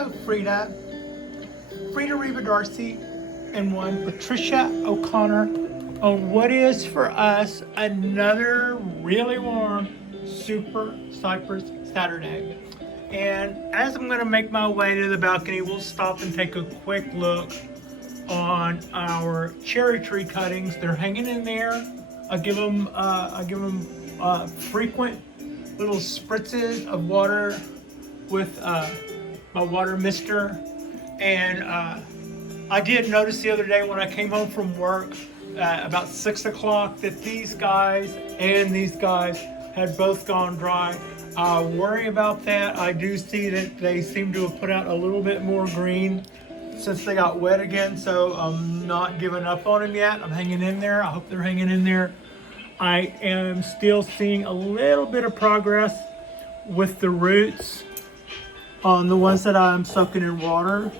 Hello, Frida. Frida Reba Darcy and one Patricia O'Connor on what is for us another really warm Super Cypress Saturday. And as I'm going to make my way to the balcony, we'll stop and take a quick look on our cherry tree cuttings. They're hanging in there. I give them frequent little spritzes of water with my water mister. And I did notice the other day when I came home from work about 6 o'clock that these guys and these guys had both gone dry. I worry about that. I do see that they seem to have put out a little bit more green since they got wet again, so I'm not giving up on them yet. I'm hanging in there. I hope they're hanging in there. I am still seeing a little bit of progress with the roots on the ones that I'm soaking in water.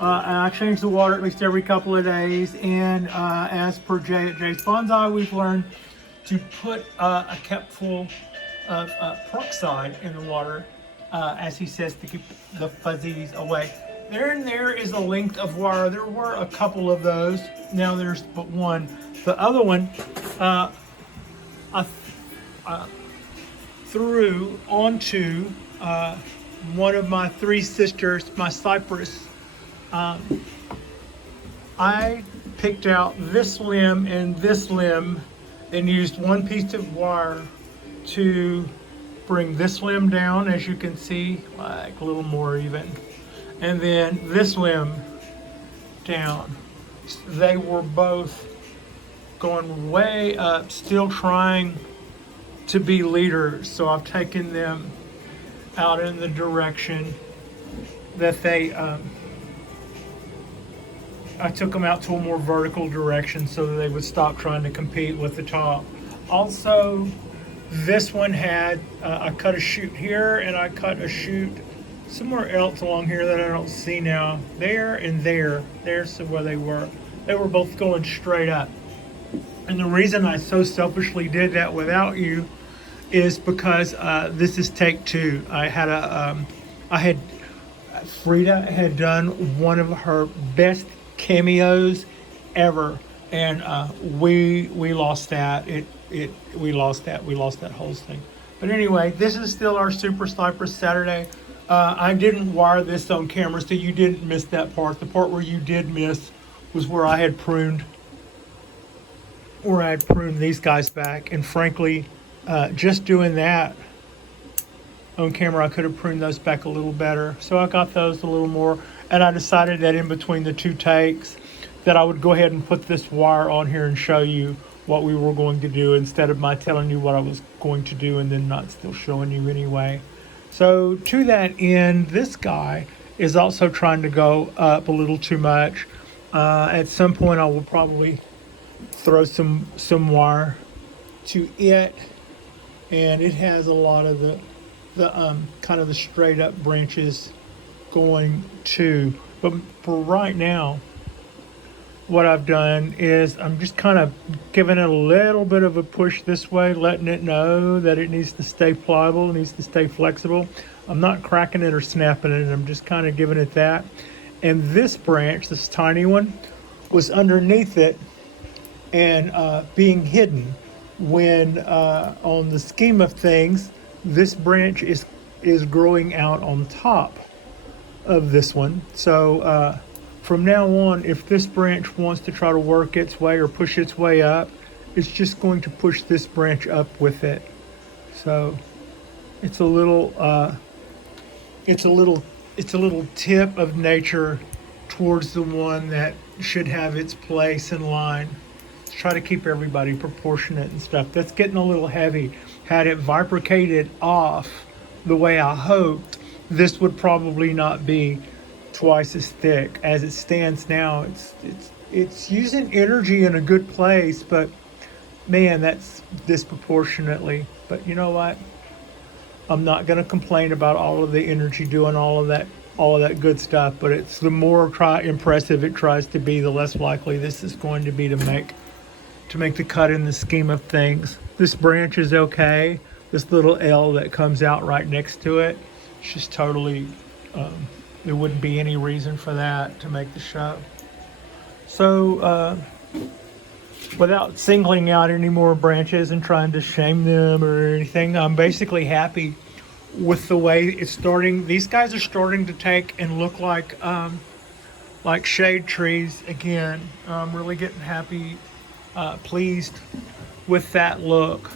I change the water at least every couple of days, and as per Jay at Jay's Bonsai, we've learned to put a cupful of peroxide in the water, as he says, to keep the fuzzies away. There is a length of wire. There were a couple of those. Now there's but one. The other one, I threw onto one of my three sisters, my Cypress. I picked out this limb and this limb and used one piece of wire to bring this limb down, as you can see, like a little more even, and then this limb down. They were both going way up, still trying to be leaders, so I've taken them out in the direction that they I took them out to a more vertical direction so that they would stop trying to compete with the top. Also, this one had I cut a shoot here and I cut a shoot somewhere else along here that I don't see now. There and there. There's where they were. They were both going straight up. And the reason I so selfishly did that without you is because this is take two. Frida had done one of her best cameos ever, and we lost that. We lost that whole thing. But anyway, this is still our Super Cypress Saturday. I didn't wire this on camera, so you didn't miss that part. The part where you did miss was where I had pruned these guys back, and frankly, just doing that on camera, I could have pruned those back a little better. So I got those a little more, and I decided that in between the two takes that I would go ahead and put this wire on here and show you what we were going to do instead of my telling you what I was going to do and then not still showing you anyway. So to that end, this guy is also trying to go up a little too much. At some point I will probably throw some wire to it, and it has a lot of the kind of the straight up branches going too. But for right now, what I've done is I'm just kind of giving it a little bit of a push this way, letting it know that it needs to stay pliable, it needs to stay flexible. I'm not cracking it or snapping it, I'm just kind of giving it that. And this branch, this tiny one, was underneath it and being hidden when on the scheme of things, this branch is growing out on top of this one. So from now on, if this branch wants to try to work its way or push its way up, it's just going to push this branch up with it. So it's a little tip of nature towards the one that should have its place in line. Try to keep everybody proportionate and stuff. That's getting a little heavy. Had it bifurcated off the way I hoped, this would probably not be twice as thick. As it stands now, it's using energy in a good place, but man, that's disproportionately. But you know what? I'm not going to complain about all of the energy doing all of that good stuff, but it's the more impressive it tries to be, the less likely this is going to be to make the cut in the scheme of things. This branch is okay. This little L that comes out right next to it, it's just totally there wouldn't be any reason for that to make the show. So without singling out any more branches and trying to shame them or anything, I'm basically happy with the way it's starting. These guys are starting to take and look like shade trees again. I'm really getting happy, pleased with that look.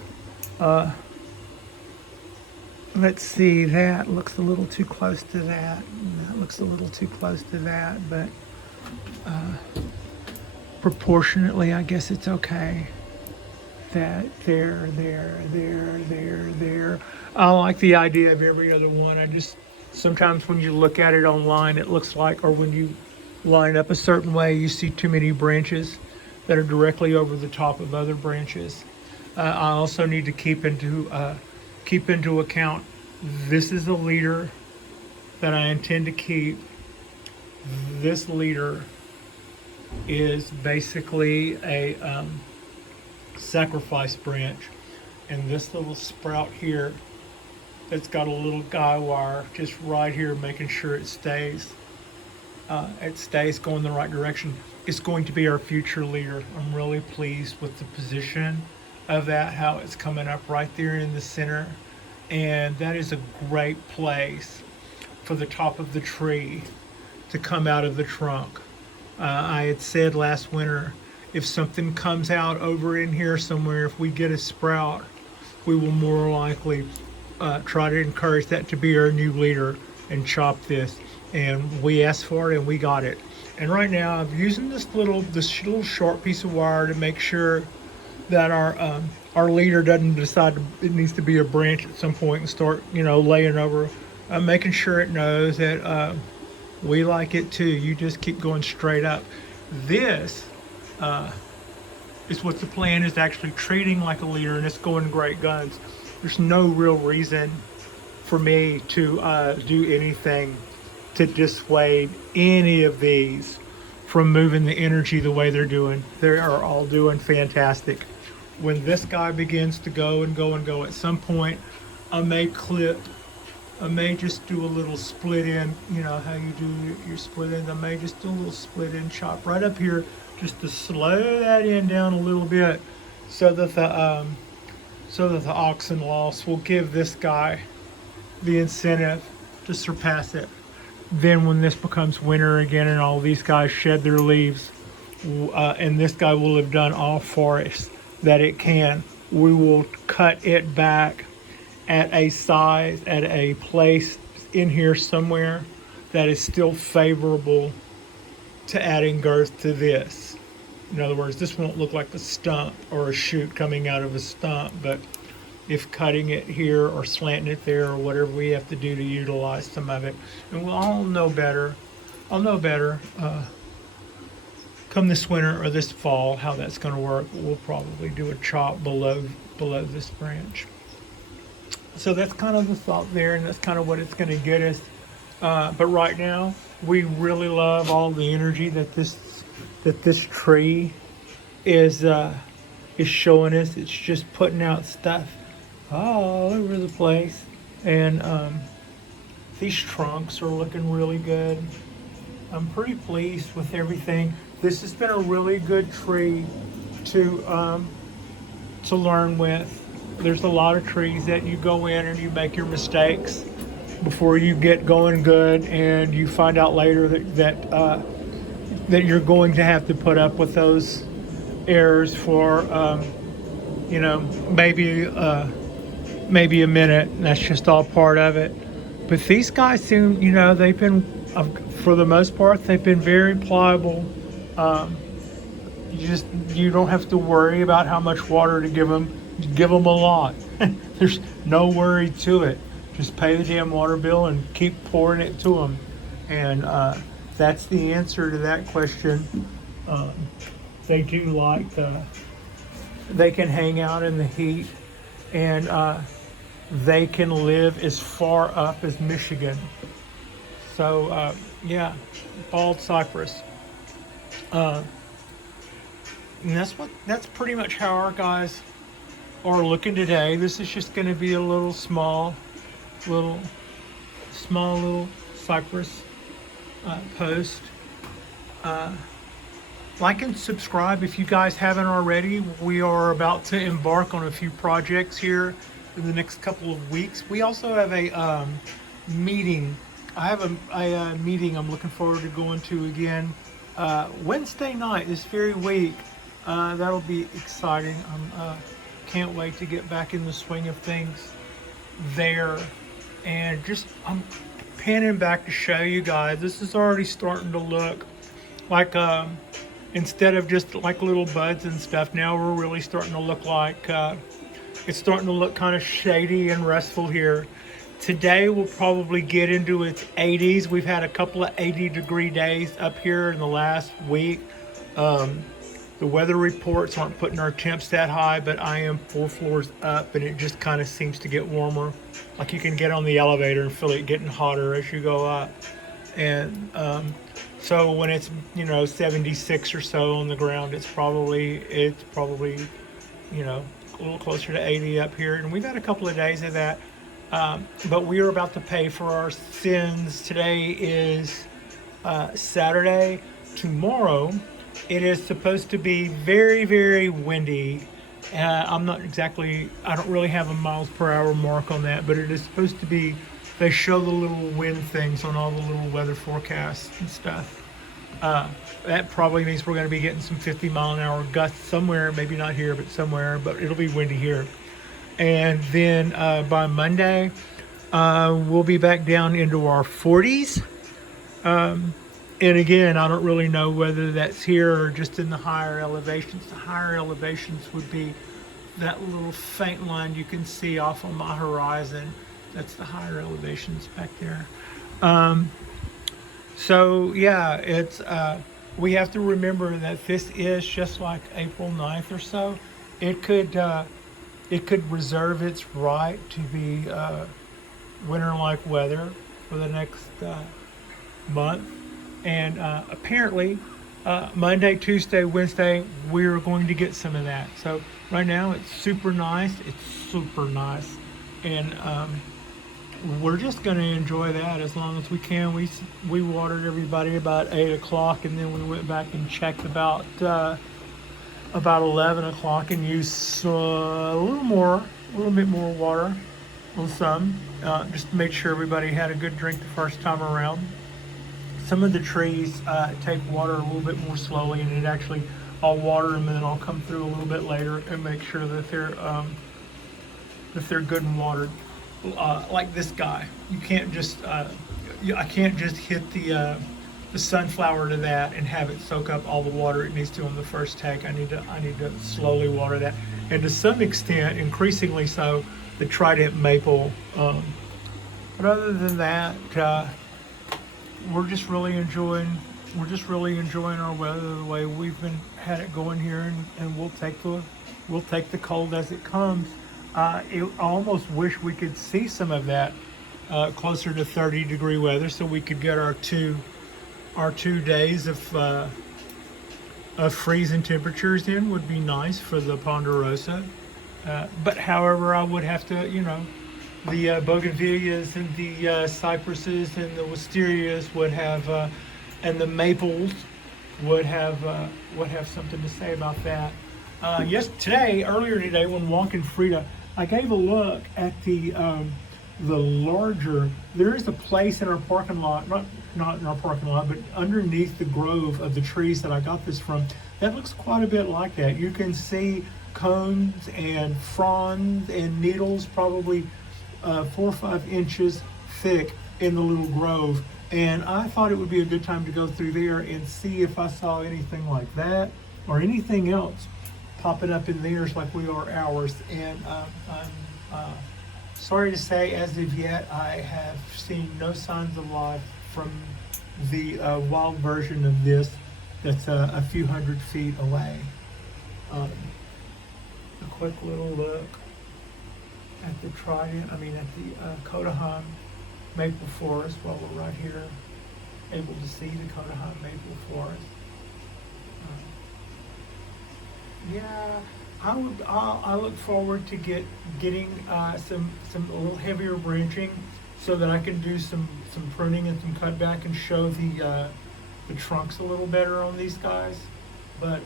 Let's see, that looks a little too close to that. That looks a little too close to that, but proportionately, I guess it's okay. That, there, there. I like the idea of every other one. I just, sometimes when you look at it online, it looks like, or when you line up a certain way, you see too many branches that are directly over the top of other branches. I also need to keep into account, this is a leader that I intend to keep. This leader is basically a sacrifice branch, and this little sprout here, it's got a little guy wire just right here making sure it stays going the right direction. It's going to be our future leader. I'm really pleased with the position of that, how it's coming up right there in the center, and that is a great place for the top of the tree to come out of the trunk. I had said last winter, if something comes out over in here somewhere, if we get a sprout, we will more likely try to encourage that to be our new leader and chop this. And we asked for it and we got it. And right now I'm using this little short piece of wire to make sure that our leader doesn't decide it needs to be a branch at some point and start, laying over. I'm making sure it knows that we like it too. You just keep going straight up. This is what the plan is, actually treating like a leader, and it's going great guns. There's no real reason for me to do anything to dissuade any of these from moving the energy the way they're doing. They are all doing fantastic. When this guy begins to go and go and go, at some point I may just do a little split in, how you do your split in. I may just do a little split in chop right up here just to slow that end down a little bit, so that the oxen loss will give this guy the incentive to surpass it. Then when this becomes winter again and all these guys shed their leaves, and this guy will have done all forest that it can, we will cut it back at a size, at a place in here somewhere that is still favorable to adding girth to this. In other words, this won't look like a stump or a shoot coming out of a stump, but if cutting it here or slanting it there or whatever we have to do to utilize some of it. And we'll all know better. I'll know better come this winter or this fall how that's going to work. We'll probably do a chop below this branch. So that's kind of the thought there, and that's kind of what it's going to get us. But right now, we really love all the energy that this tree is showing us. It's just putting out stuff all over the place, and these trunks are looking really good. I'm pretty pleased with everything. This has been a really good tree to learn with. There's a lot of trees that you go in and you make your mistakes before you get going good, and you find out later that you're going to have to put up with those errors for maybe a minute, and that's just all part of it. But these guys seem, they've been, for the most part, they've been very pliable. You don't have to worry about how much water to give them. Give them a lot. There's no worry to it. Just pay the damn water bill and keep pouring it to them. And that's the answer to that question. They do like they can hang out in the heat, and they can live as far up as Michigan. So yeah, bald cypress. And that's pretty much how our guys are looking today. This is just going to be a little small little cypress post. Like and subscribe if you guys haven't already. We are about to embark on a few projects here in the next couple of weeks. We also have a meeting. I have a meeting I'm looking forward to going to again Wednesday night this very week. That'll be exciting. I can't wait to get back in the swing of things there. And just I'm panning back to show you guys. This is already starting to look like instead of just like little buds and stuff, now we're really starting to look like it's starting to look kind of shady and restful here. Today we'll probably get into its 80s. We've had a couple of 80-degree days up here in the last week. The weather reports aren't putting our temps that high, but I am 4 floors up and it just kind of seems to get warmer. Like you can get on the elevator and feel it getting hotter as you go up. And so when it's 76 or so on the ground, it's probably a little closer to 80 up here. And we've had a couple of days of that. But we are about to pay for our sins. Today is Saturday. Tomorrow it is supposed to be very, very windy. I don't really have a miles per hour mark on that, but it is supposed to be, they show the little wind things on all the little weather forecasts and stuff. That probably means we're going to be getting some 50-mile-an-hour gusts somewhere, maybe not here, but somewhere, but it'll be windy here. And then by Monday, we'll be back down into our 40s. And again, I don't really know whether that's here or just in the higher elevations. The higher elevations would be that little faint line you can see off on my horizon. That's the higher elevations back there. So yeah, it's we have to remember that this is just like April 9th or so. It could reserve its right to be winter-like weather for the next month. And apparently, Monday, Tuesday, Wednesday, we're going to get some of that. So right now, it's super nice. It's super nice. And we're just going to enjoy that as long as we can. We watered everybody about 8 o'clock, and then we went back and checked about 11 o'clock and used a little bit more water on some, just to make sure everybody had a good drink the first time around. Some of the trees take water a little bit more slowly, and I'll water them and then I'll come through a little bit later and make sure that they're good and watered. Like this guy, you can't just I can't just hit the sunflower to that and have it soak up all the water it needs to on the first take. I need to slowly water that, and to some extent, increasingly so, the Trident maple. But other than that, we're just really enjoying our weather the way we've had it going here, and we'll take the cold as it comes. I almost wish we could see some of that closer to 30-degree weather, so we could get our two days of freezing temperatures in. Would be nice for the Ponderosa. But however, I would have to, the bougainvilleas and the cypresses and the wisterias would have, and the maples would have something to say about that. Earlier today, when walking Frida, I gave a look at the larger. There is a place in our parking lot, not in our parking lot, but underneath the grove of the trees that I got this from, that looks quite a bit like that. You can see cones and fronds and needles, probably 4 or 5 inches thick in the little grove. And I thought it would be a good time to go through there and see if I saw anything like that or anything else popping up in theirs like we are ours. And I'm sorry to say, as of yet, I have seen no signs of life from the wild version of this that's a few hundred feet away. A quick little look at the Codahan maple forest while we're right here, able to see the Codahan maple forest. I look forward to getting some a little heavier branching, so that I can do some pruning and some cutback and show the trunks a little better on these guys. But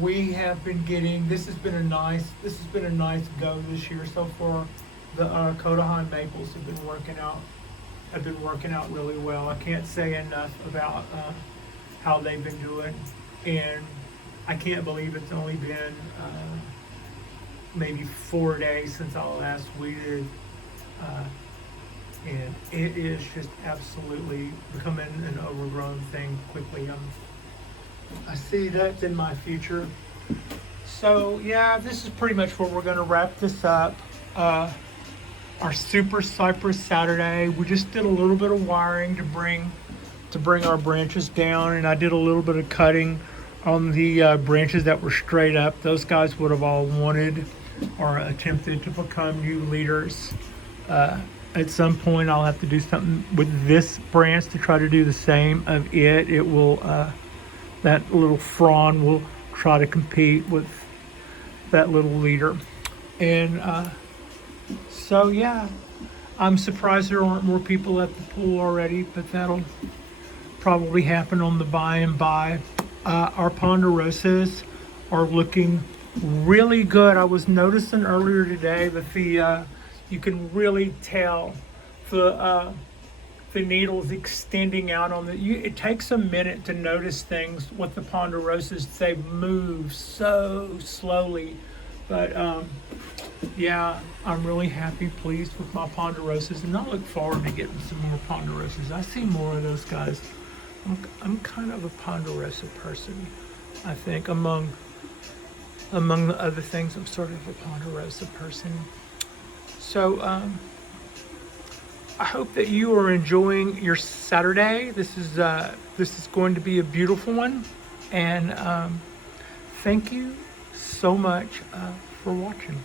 we have been getting, this has been a nice go this year so far. The Kodahan maples have been working out really well. I can't say enough about how they've been doing, and I can't believe it's only been maybe 4 days since I last weeded, and it is just absolutely becoming an overgrown thing quickly. I see that's in my future. So yeah, this is pretty much where we're going to wrap this up. Our Super Cypress Saturday, we just did a little bit of wiring to bring our branches down, and I did a little bit of cutting on the branches that were straight up. Those guys would have all wanted or attempted to become new leaders. At some point I'll have to do something with this branch to try to do the same of it. It will, that little frond will try to compete with that little leader. And so yeah, I'm surprised there aren't more people at the pool already, but that'll probably happen on the by and by. Our ponderosas are looking really good. I was noticing earlier today that you can really tell the needles extending out on it takes a minute to notice things with the ponderosas. They move so slowly, but yeah, I'm really happy, pleased with my ponderosas, and I look forward to getting some more ponderosas. I see more of those guys. I'm kind of a ponderosa person, I think. Among the other things, I'm sort of a ponderosa person. So I hope that you are enjoying your Saturday. This is going to be a beautiful one, and thank you so much for watching.